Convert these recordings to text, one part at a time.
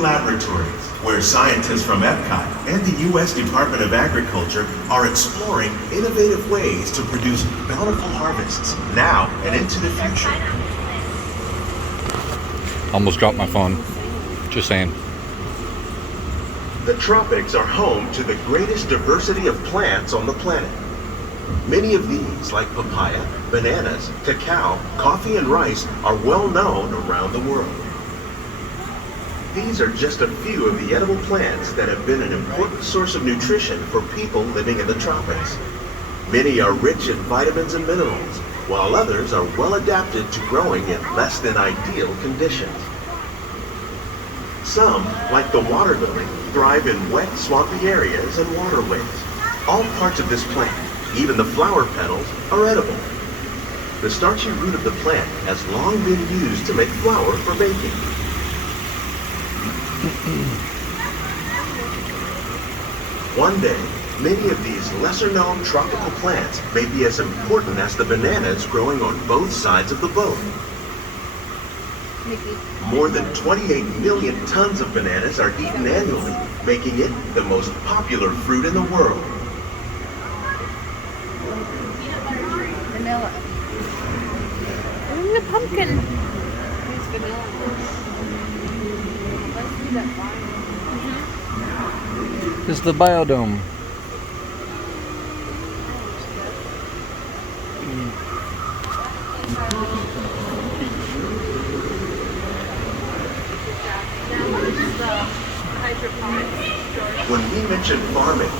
Laboratories, where scientists from Epcot and the U.S. Department of Agriculture are exploring innovative ways to produce bountiful harvests now and into the future. Almost dropped my phone. Just saying. The tropics are home to the greatest diversity of plants on the planet. Many of these, like papaya, bananas, cacao, coffee, and rice, are well known around the world. These are just a few of the edible plants that have been an important source of nutrition for people living in the tropics. Many are rich in vitamins and minerals, while others are well adapted to growing in less than ideal conditions. Some, like the water lily, thrive in wet, swampy areas and waterways. All parts of this plant, even the flower petals, are edible. The starchy root of the plant has long been used to make flour for baking. One day, many of these lesser-known tropical plants may be as important as the bananas growing on both sides of the boat. More than 28 million tons of bananas are eaten annually, making it the most popular fruit in the world. Vanilla. And the pumpkin. It's vanilla. Let's do that vine. This is the biodome. When we mention farming,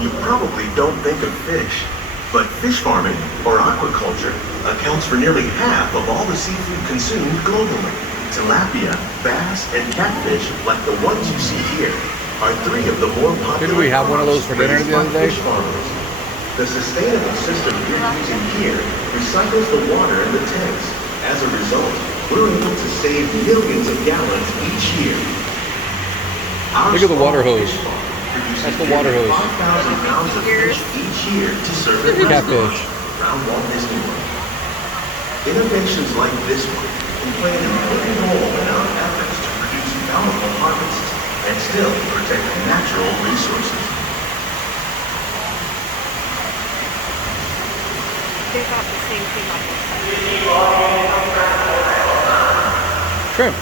you probably don't think of fish. But fish farming, or aquaculture, accounts for nearly half of all the seafood consumed globally. Tilapia, bass, and catfish, like the ones you see here, are three of the more popular. Didn't we have one of those for dinner the other day? Fish farmers. The sustainable system we're using here recycles the water in the tanks. As a result, we're able to save millions of gallons each year. Look at the water hose. That's the water hose. 5,000 pounds of fish each year to serve at Catfish. around Walt Disney World. Innovations like this one can play an important role in our efforts to produce bountiful harvests and still protect natural resources. They thought the same thing on this side. Shrimp.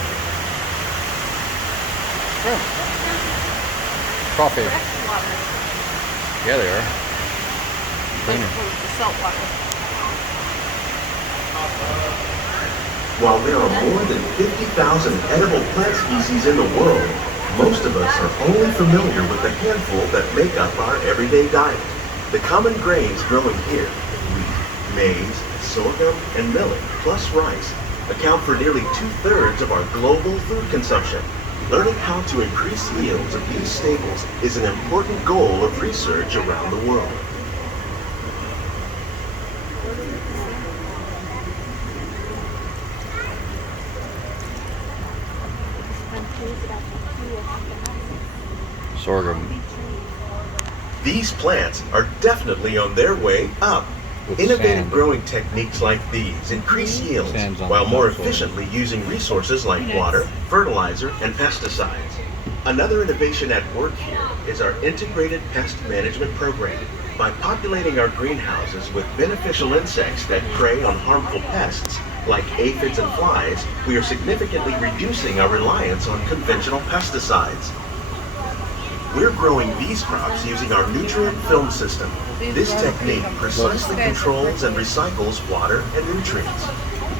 Shrimp. Coffee. Freshwater. Yeah, they are. As opposed to saltwater. While there are more than 50,000 edible plant species in the world, most of us are only familiar with the handful that make up our everyday diet. The common grains growing here, wheat, maize, sorghum, and millet, plus rice, account for nearly 2/3 of our global food consumption. Learning how to increase yields of these staples is an important goal of research around the world. Sorghum. These plants are definitely on their way up. With Innovative sand. growing techniques like these increase yields Sand's on while the more topsoil. efficiently using resources like water, fertilizer, and pesticides. Another innovation at work here is our integrated pest management program. By populating our greenhouses with beneficial insects that prey on harmful pests, like aphids and flies, we are significantly reducing our reliance on conventional pesticides. We're growing these crops using our nutrient film system. This technique precisely controls and recycles water and nutrients.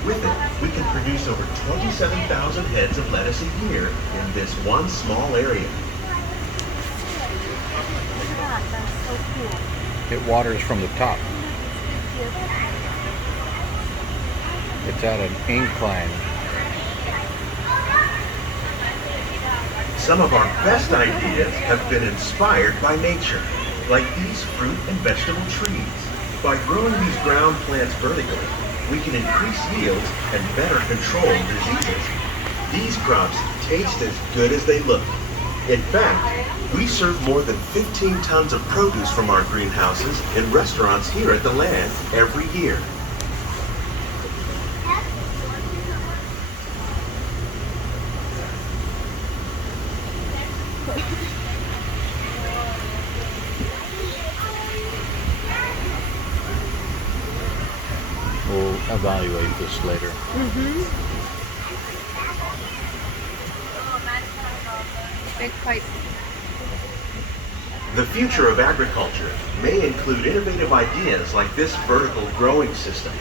With it, we can produce over 27,000 heads of lettuce a year in this one small area. It waters from the top. It's at an incline. Some of our best ideas have been inspired by nature, like these fruit and vegetable trees. By growing these ground plants vertically, we can increase yields and better control diseases. These crops taste as good as they look. In fact, we serve more than 15 tons of produce from our greenhouses in restaurants here at the land every year. We'll evaluate this later. Big pipe. The future of agriculture may include innovative ideas like this vertical growing system.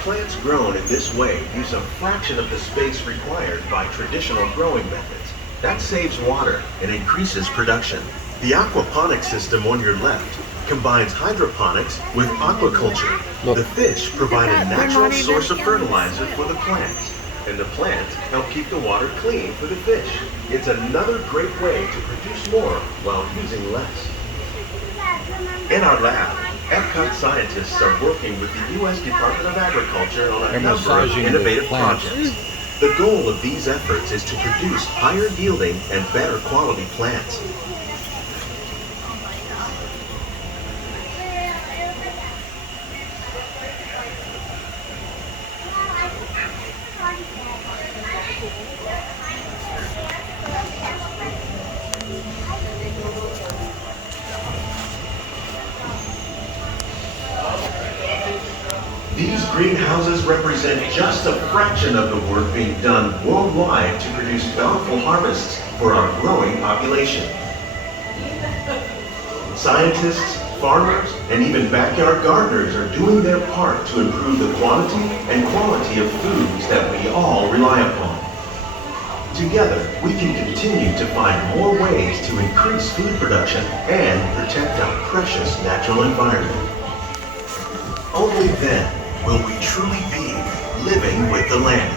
Plants grown in this way use a fraction of the space required by traditional growing methods. That saves water and increases production. The aquaponics system on your left combines hydroponics with aquaculture. Look. The fish provide a Look at that, they're natural not source of even fertilizer for the plants, and the plants help keep the water clean for the fish. It's another great way to produce more while using less. In our lab, Epcot scientists are working with the U.S. Department of Agriculture on a They're number of massaging the innovative plants. projects. The goal of these efforts is to produce higher yielding and better quality plants. These greenhouses represent just a fraction of the work being done worldwide to produce bountiful harvests for our growing population. Scientists, farmers, and even backyard gardeners are doing their part to improve the quantity and quality of foods that we all rely upon. Together, we can continue to find more ways to increase food production and protect our precious natural environment. Only then will we truly be living with the land.